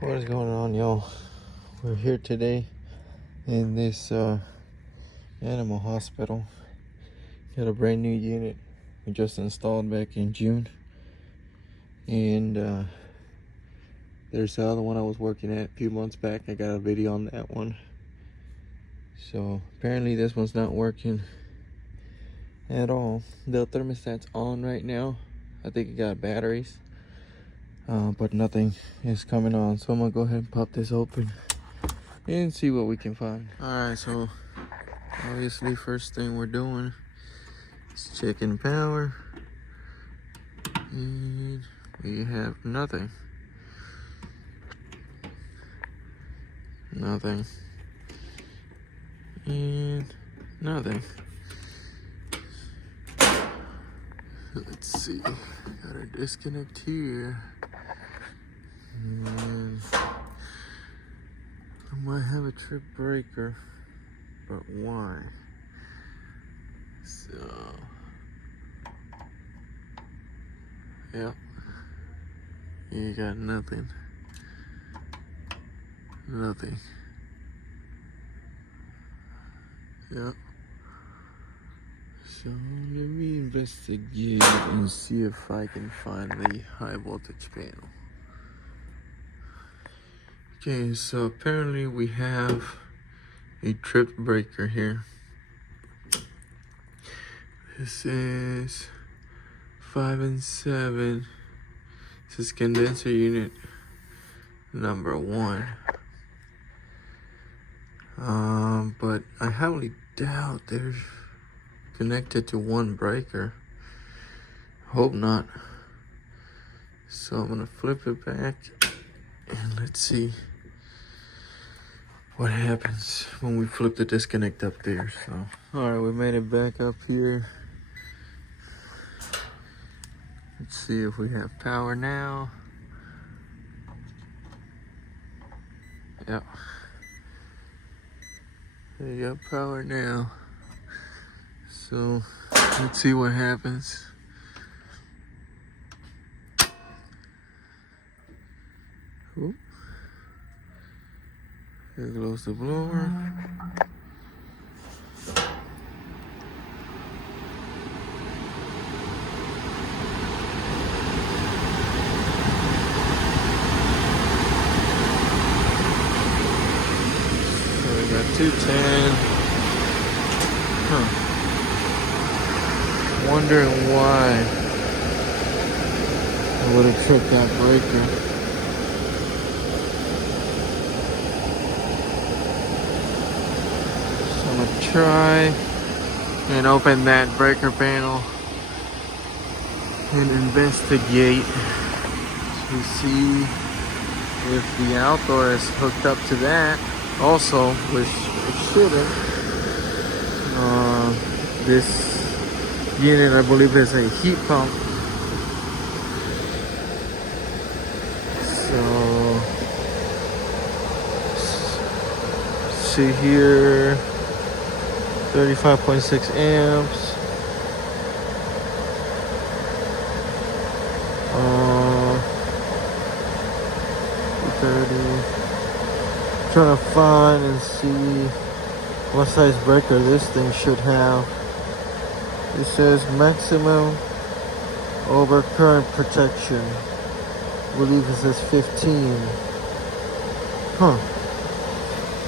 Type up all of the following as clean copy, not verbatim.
What is going on, y'all? We're here today in this animal hospital. Got a brand new unit we just installed back in June, and there's the other one I was working at a few months back. I got a video on that one. So apparently this one's not working at all. The thermostat's on right now. I think it got batteries, but nothing is coming on. So I'm gonna go ahead and pop this open and see what we can find. All right, so obviously first thing we're doing is checking power, and we have nothing. And nothing. Let's see, got a disconnect here, and I might have a trip breaker, but why? So, yep, you got nothing. Yep. So let me investigate and see if I can find the high voltage panel. Okay, so apparently we have a trip breaker here. This is 5 and 7. This is condenser unit number 1. But I highly doubt they're connected to one breaker. Hope not. So I'm gonna flip it back and let's see what happens when we flip the disconnect up there. So, all right, we made it back up here. Let's see if we have power now. Yep. You got power now. So let's see what happens. Oop. There goes the blower. So we got 210. Wondering why I would have tripped that breaker. So I'm gonna try and open that breaker panel and investigate to see if the outdoor is hooked up to that also, which it shouldn't. This unit, I believe, is a heat pump. So, see here, 35.6 amps. 30. Trying to find and see what size breaker this thing should have. It says maximum overcurrent protection. I believe it says 15.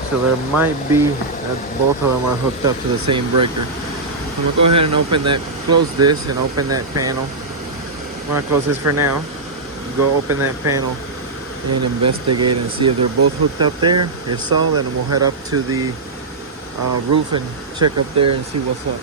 So there might be that both of them are hooked up to the same breaker. I'm gonna go ahead and open that, close this and open that panel. I'm gonna close this for now. Go open that panel and investigate and see if they're both hooked up there. If so, then we'll head up to the roof and check up there and see what's up.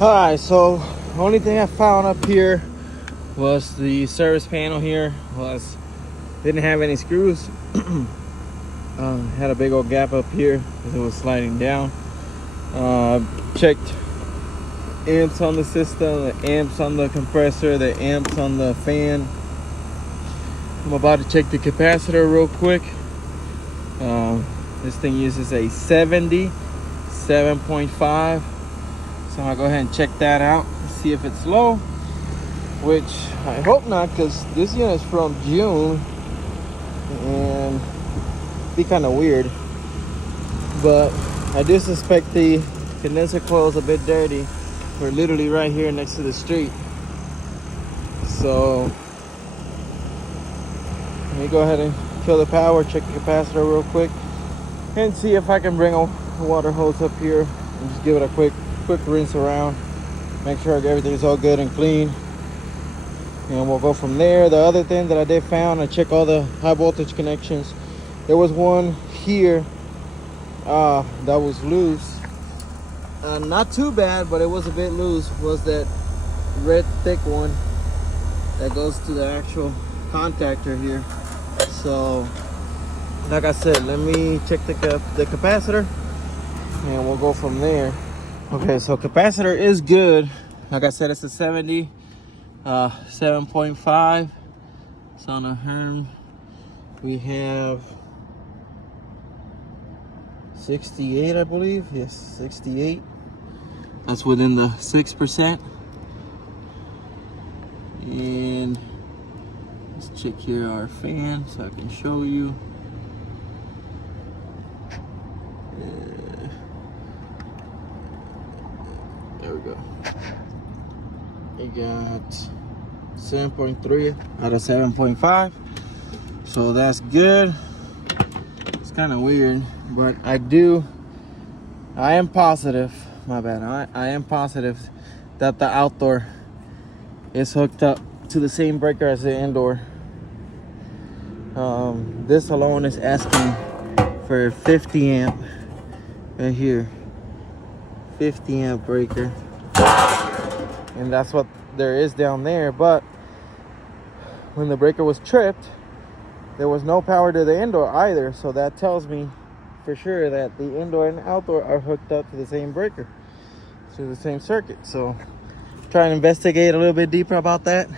Alright, so only thing I found up here was the service panel here. Didn't have any screws. Had a big old gap up here because it was sliding down. Checked amps on the system, the amps on the compressor, the amps on the fan. I'm about to check the capacitor real quick This thing uses a 77.5. So I'll go ahead and check that out, see if it's low, which I hope not, because this unit is from June and it'd be kind of weird. But I do suspect the condenser coil is a bit dirty. We're literally right here next to the street. So let me go ahead and kill the power, check the capacitor real quick, and see if I can bring a water hose up here and just give it a quick rinse around. Make sure everything's all good and clean. And we'll go from there. The other thing that I did found, I checked all the high voltage connections. There was one here that was loose. Not too bad, but it was a bit loose. Was that red thick one that goes to the actual contactor here. So like I said, let me check the capacitor and we'll go from there. Okay, so capacitor is good. Like I said, it's a 7.5. It's on a Herm. We have 68, I believe. Yes, 68. That's within the 6%. And let's check here our fan so I can show you. There we go. We got 7.3 out of 7.5. So that's good. It's kind of weird, but I am positive, my bad. I am positive that the outdoor is hooked up to the same breaker as the indoor. This alone is asking for 50 amp right here. 50 amp breaker, and that's what there is down there. But when the breaker was tripped, there was no power to the indoor either, so that tells me for sure that the indoor and outdoor are hooked up to the same breaker, to the same circuit. So try and investigate a little bit deeper about that,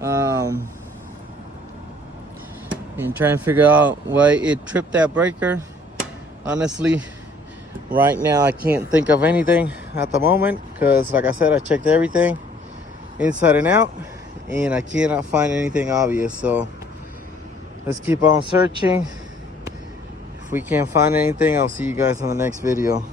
and try and figure out why it tripped that breaker. Honestly, right now I can't think of anything at the moment, because like I said, I checked everything inside and out and I cannot find anything obvious. So let's keep on searching. If we can't find anything, I'll see you guys on the next video.